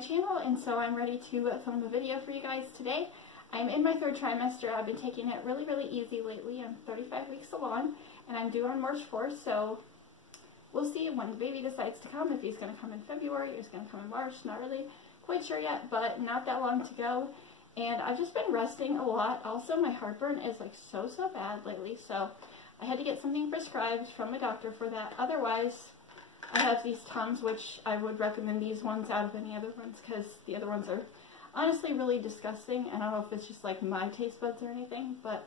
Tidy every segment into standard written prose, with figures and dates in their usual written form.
my channel, and so I'm ready to film a video for you guys today. I'm in my 3rd trimester. I've been taking it really, really easy lately. I'm 35 weeks along, and I'm due on March 4th, so we'll see when the baby decides to come, if he's going to come in February or he's going to come in March. Not really quite sure yet, but not that long to go. And I've just been resting a lot. Also, my heartburn is like so bad lately, so I had to get something prescribed from a doctor for that. Otherwise, I have these Tums, which I would recommend these ones out of any other ones because the other ones are honestly really disgusting. And I don't know if it's just like my taste buds or anything, but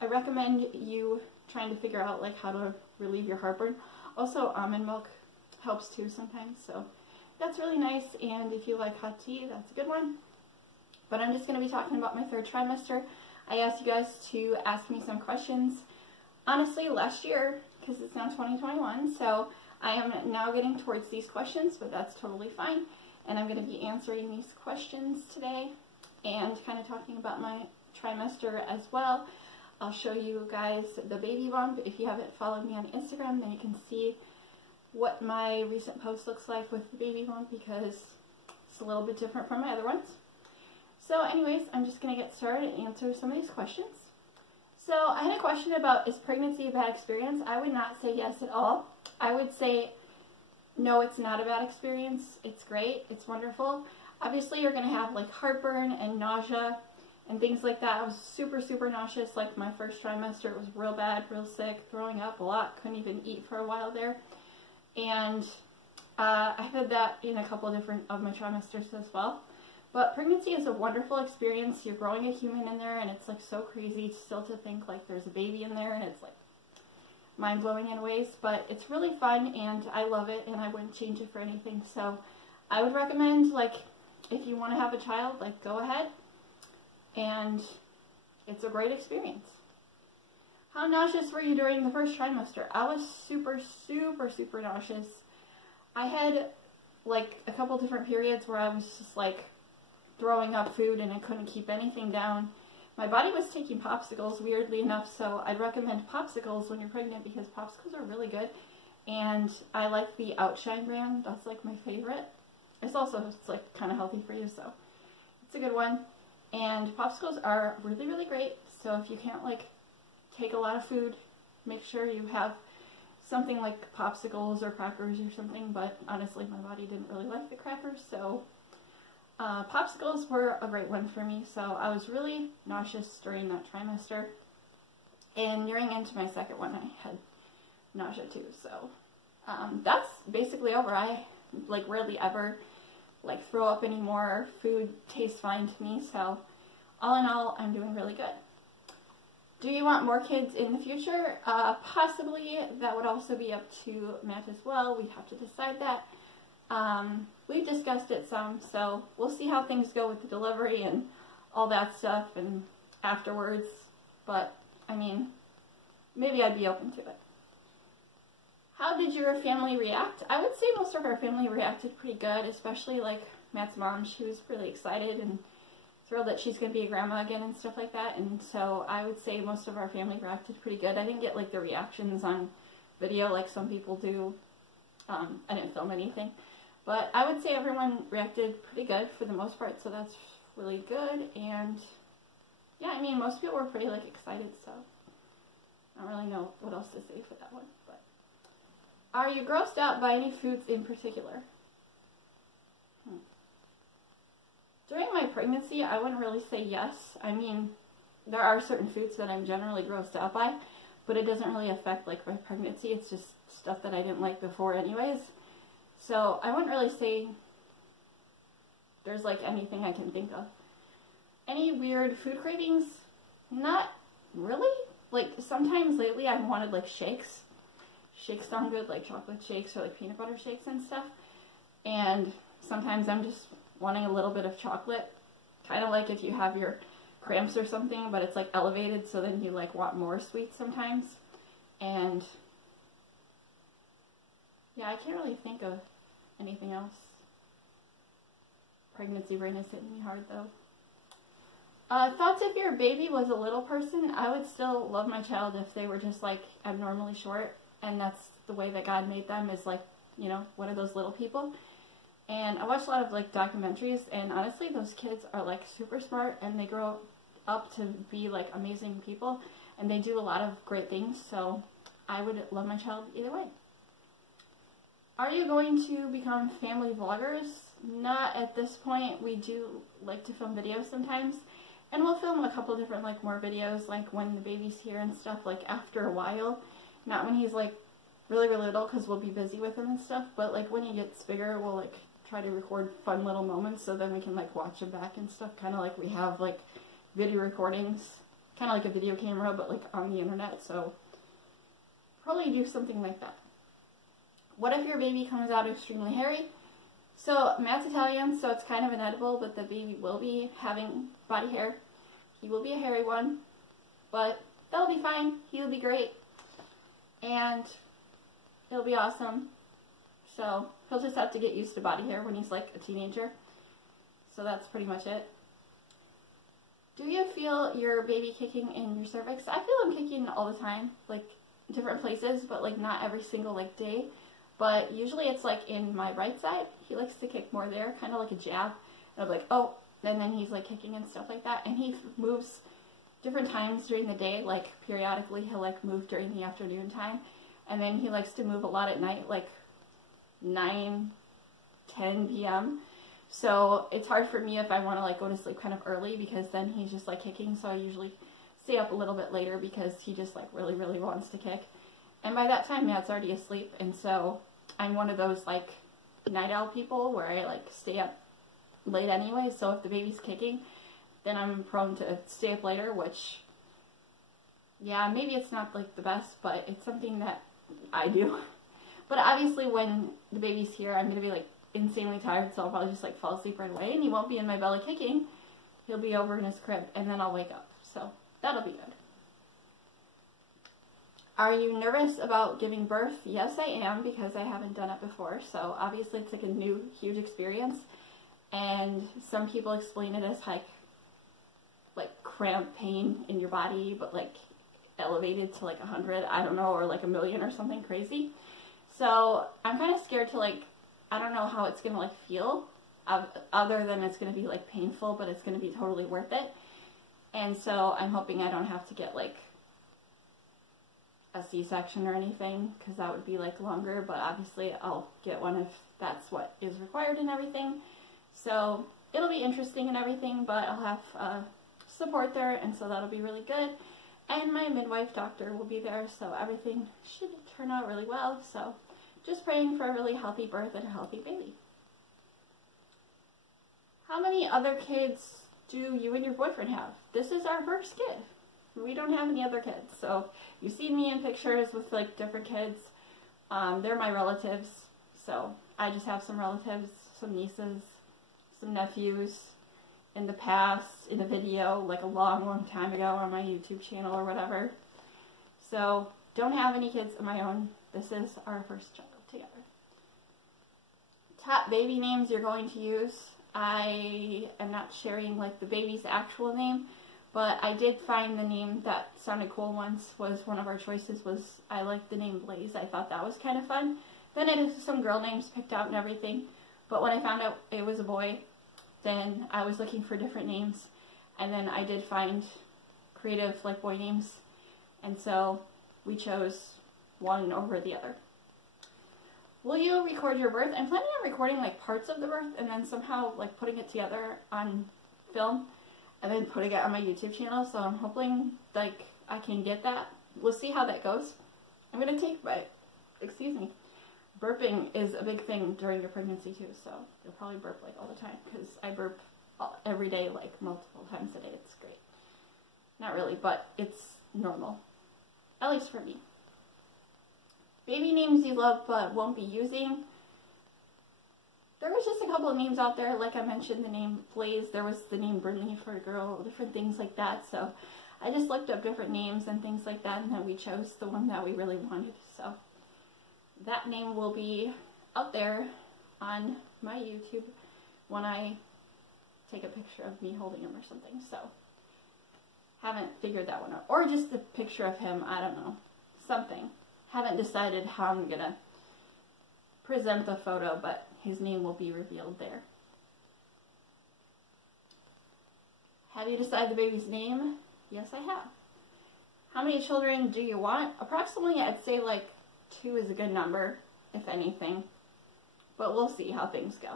I recommend you trying to figure out like how to relieve your heartburn. Also, almond milk helps too sometimes, so that's really nice. And if you like hot tea, that's a good one. But I'm just going to be talking about my 3rd trimester. I asked you guys to ask me some questions, honestly, last year, because it's now 2021, so I am now getting towards these questions, but that's totally fine. And I'm going to be answering these questions today and kind of talking about my trimester as well. I'll show you guys the baby bump. If you haven't followed me on Instagram, then you can see what my recent post looks like with the baby bump, because it's a little bit different from my other ones. So anyways, I'm just going to get started and answer some of these questions. So I had a question about, is pregnancy a bad experience? I would not say yes at all. I would say no, it's not a bad experience. It's great. It's wonderful. Obviously, you're going to have like heartburn and nausea and things like that. I was super nauseous like my 1st trimester. It was real bad, real sick, throwing up a lot. Couldn't even eat for a while there. And I've had that in a couple different of my trimesters as well. But pregnancy is a wonderful experience. You're growing a human in there, and it's like so crazy still to think like there's a baby in there, and it's like mind-blowing in ways, but it's really fun and I love it and I wouldn't change it for anything. So I would recommend, like, if you want to have a child, like, go ahead, and it's a great experience. How nauseous were you during the 1st trimester? I was super nauseous. I had like a couple different periods where I was just like throwing up food and I couldn't keep anything down. My body was taking popsicles, weirdly enough, so I'd recommend popsicles when you're pregnant because popsicles are really good. And I like the Outshine brand. That's like my favorite. It's like kind of healthy for you, so it's a good one. And popsicles are really great. So if you can't like take a lot of food, make sure you have something like popsicles or crackers or something. But honestly, my body didn't really like the crackers, so popsicles were a great one for me. So I was really nauseous during that trimester, and nearing into my 2nd one I had nausea too. So that's basically over. I like rarely ever like throw up anymore. Food tastes fine to me, so all in all, I'm doing really good. Do you want more kids in the future? Possibly. That would also be up to Matt as well. We'd have to decide that. We've discussed it some, so we'll see how things go with the delivery and all that stuff and afterwards, but I mean, maybe I'd be open to it. How did your family react? I would say most of our family reacted pretty good, especially like Matt's mom. She was really excited and thrilled that she's going to be a grandma again and stuff like that, and so I would say most of our family reacted pretty good. I didn't get like the reactions on video like some people do. I didn't film anything. But I would say everyone reacted pretty good for the most part, so that's really good. And yeah, I mean, most people were pretty like excited, so I don't really know what else to say for that one. But are you grossed out by any foods in particular? During my pregnancy, I wouldn't really say yes. I mean, there are certain foods that I'm generally grossed out by, but it doesn't really affect like my pregnancy. It's just stuff that I didn't like before anyways. So I wouldn't really say there's like anything I can think of. Any weird food cravings? Not really. Like sometimes lately I've wanted like shakes. Shakes sound good, like chocolate shakes or like peanut butter shakes and stuff. And sometimes I'm just wanting a little bit of chocolate. Kind of like if you have your cramps or something, but it's like elevated, so then you like want more sweet sometimes. And yeah, I can't really think of anything else. Pregnancy brain is hitting me hard though. Thoughts if your baby was a little person? I would still love my child if they were just like abnormally short, and that's the way that God made them, is like, you know, one of those little people. And I watch a lot of like documentaries, and honestly those kids are like super smart, and they grow up to be like amazing people, and they do a lot of great things, so I would love my child either way. Are you going to become family vloggers? Not at this point. We do like to film videos sometimes, and we'll film a couple different like more videos like when the baby's here and stuff, like after a while, not when he's like really little, because we'll be busy with him and stuff, but like when he gets bigger we'll like try to record fun little moments so then we can like watch them back and stuff, kind of like we have like video recordings, kind of like a video camera but like on the internet, so probably do something like that. What if your baby comes out extremely hairy? So Matt's Italian, so it's kind of inedible, but the baby will be having body hair. He will be a hairy one, but that'll be fine. He'll be great, and it'll be awesome. So he'll just have to get used to body hair when he's like a teenager. So that's pretty much it. Do you feel your baby kicking in your cervix? I feel him kicking all the time, like different places, but like not every single like day. But usually it's like in my right side. He likes to kick more there, kind of like a jab. And I'm like, oh, and then he's like kicking and stuff like that. And he moves different times during the day, like periodically he'll like move during the afternoon time. And then he likes to move a lot at night, like 9, 10 p.m. So it's hard for me if I want to like go to sleep kind of early, because then he's just like kicking. So I usually stay up a little bit later because he just like really wants to kick. And by that time Matt's already asleep, and so I'm one of those like night owl people where I like stay up late anyway. So if the baby's kicking, then I'm prone to stay up later, which, yeah, maybe it's not like the best, but it's something that I do. But obviously when the baby's here, I'm going to be like insanely tired, so I'll probably just like fall asleep right away, and he won't be in my belly kicking. He'll be over in his crib, and then I'll wake up. So that'll be good. Are you nervous about giving birth? Yes, I am, because I haven't done it before. So obviously it's like a new, huge experience. And some people explain it as like cramp pain in your body, but like elevated to like 100, I don't know, or like 1,000,000 or something crazy. So I'm kind of scared to like, I don't know how it's going to like feel, other than it's going to be like painful, but it's going to be totally worth it. And so I'm hoping I don't have to get like a C-section or anything, because that would be like longer, but obviously I'll get one if that's what is required and everything. So it'll be interesting and everything, but I'll have support there, and so that'll be really good. And my midwife doctor will be there, so everything should turn out really well. So just praying for a really healthy birth and a healthy baby. How many other kids do you and your boyfriend have? This is our first kid. We don't have any other kids. So you've seen me in pictures with like different kids. They're my relatives. So I just have some relatives, some nieces, some nephews in the past, in a video like a long time ago on my YouTube channel or whatever. So don't have any kids of my own. This is our first child together. Top baby names you're going to use. I am not sharing like the baby's actual name, but I did find the name that sounded cool once. Was one of our choices was, I liked the name Blaze. I thought that was kind of fun. Then I had some girl names picked out and everything, but when I found out it was a boy, then I was looking for different names, and then I did find creative like boy names, and so we chose one over the other. Will you record your birth? I'm planning on recording like parts of the birth and then somehow like putting it together on film and then putting it on my YouTube channel, so I'm hoping like I can get that. We'll see how that goes. I'm going to take my, excuse me, burping is a big thing during your pregnancy too, so you'll probably burp like all the time, because I burp every day, like multiple times a day. It's great. Not really, but it's normal, at least for me. Baby names you love but won't be using. There was just a couple of names out there, like I mentioned the name Blaze, there was the name Brinley for a girl, different things like that, so I just looked up different names and things like that, and then we chose the one that we really wanted, so that name will be out there on my YouTube when I take a picture of me holding him or something, so haven't figured that one out. Or just a picture of him, I don't know, something. Haven't decided how I'm gonna present the photo, but his name will be revealed there. Have you decided the baby's name? Yes, I have. How many children do you want? Approximately, I'd say like 2 is a good number, if anything. But we'll see how things go.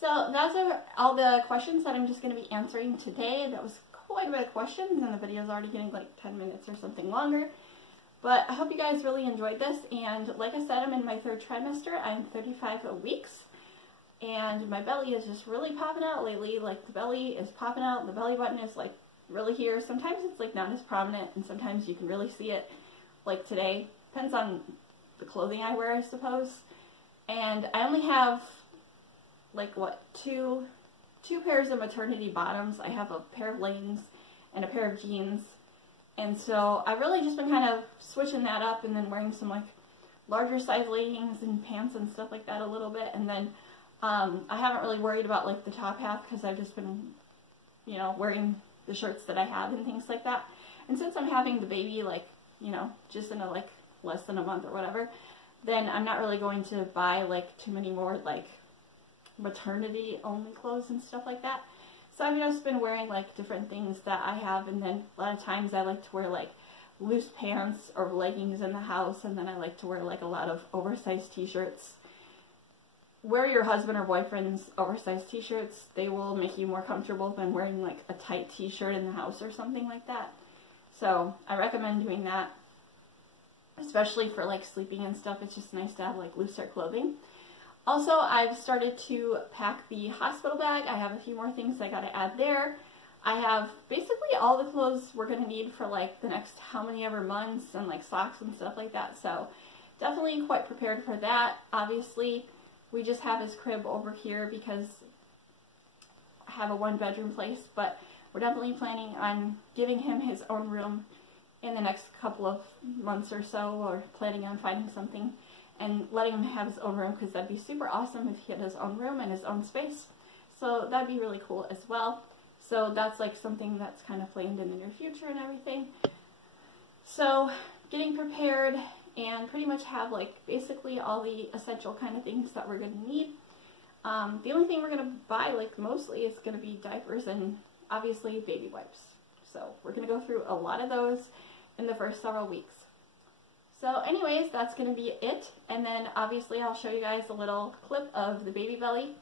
So that's all the questions that I'm just going to be answering today. That was quite a bit of questions, and the video is already getting like 10 minutes or something longer. But I hope you guys really enjoyed this. And like I said, I'm in my 3rd trimester. I'm 35 weeks. And my belly is just really popping out lately. Like, the belly is popping out. The belly button is like really here. Sometimes it's like not as prominent, and sometimes you can really see it, like today. Depends on the clothing I wear, I suppose. And I only have like what, two pairs of maternity bottoms. I have a pair of leggings and a pair of jeans, and so I've really just been kind of switching that up, and then wearing some like larger size leggings and pants and stuff like that a little bit. And then I haven't really worried about like the top half, because I've just been, you know, wearing the shirts that I have and things like that. And since I'm having the baby, like, you know, just in a like less than a month or whatever, then I'm not really going to buy like too many more like maternity only clothes and stuff like that. So I've just been wearing like different things that I have, and then a lot of times I like to wear like loose pants or leggings in the house, and then I like to wear like a lot of oversized t-shirts. Wear your husband or boyfriend's oversized t-shirts. They will make you more comfortable than wearing like a tight t-shirt in the house or something like that. So I recommend doing that, especially for like sleeping and stuff. It's just nice to have like looser clothing. Also, I've started to pack the hospital bag. I have a few more things I gotta add there. I have basically all the clothes we're gonna need for like the next how many ever months, and like socks and stuff like that. So definitely quite prepared for that. Obviously, we just have his crib over here because I have a 1-bedroom place, but we're definitely planning on giving him his own room in the next couple of months or so, or planning on finding something and letting him have his own room, because that'd be super awesome if he had his own room and his own space. So that'd be really cool as well. So that's like something that's kind of planned in the near future and everything. So getting prepared, and pretty much have like basically all the essential kind of things that we're going to need. The only thing we're going to buy like mostly is going to be diapers and obviously baby wipes. So we're going to go through a lot of those in the first several weeks. So anyways, that's going to be it. And then obviously I'll show you guys a little clip of the baby belly,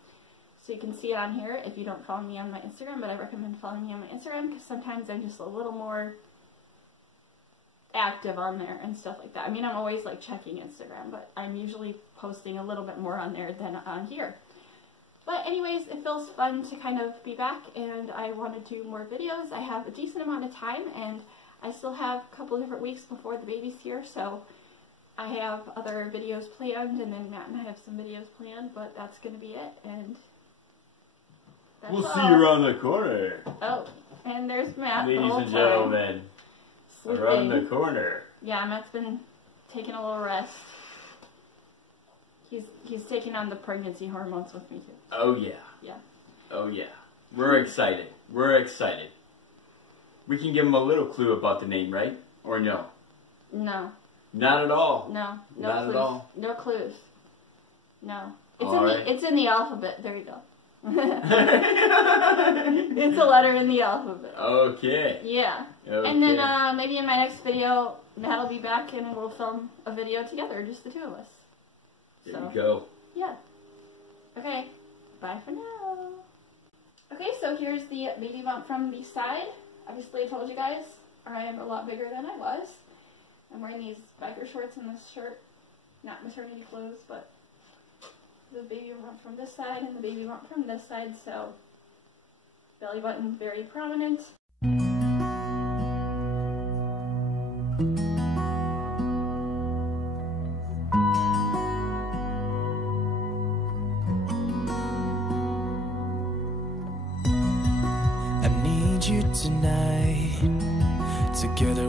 so you can see it on here if you don't follow me on my Instagram. But I recommend following me on my Instagram, because sometimes I'm just a little more active on there and stuff like that. I mean, I'm always like checking Instagram, but I'm usually posting a little bit more on there than on here. But anyways, it feels fun to kind of be back, and I want to do more videos. I have a decent amount of time, and I still have a couple different weeks before the baby's here, so I have other videos planned, and then Matt and I have some videos planned, but that's going to be it, and that's all. We'll see you around the corner. Oh, and there's Matt. Ladies and gentlemen, around the corner. Yeah, Matt's been taking a little rest. He's taking on the pregnancy hormones with me too. Oh yeah. Yeah. Oh yeah. We're excited. We're excited. We can give him a little clue about the name, right? Or no? No. Not at all. No. No Not clues. at all. No clues. No. It's in the alphabet. There you go. It's a letter in the alphabet. Okay. Yeah. Okay. And then maybe in my next video, Matt will be back and we'll film a video together, just the 2 of us. There you go. Yeah. Okay. Bye for now. Okay, so here's the baby bump from the side. Obviously, I told you guys I am a lot bigger than I was. I'm wearing these biker shorts and this shirt. Not maternity clothes, but the baby bump from this side and the baby bump from this side, so belly button very prominent. I need you tonight. Together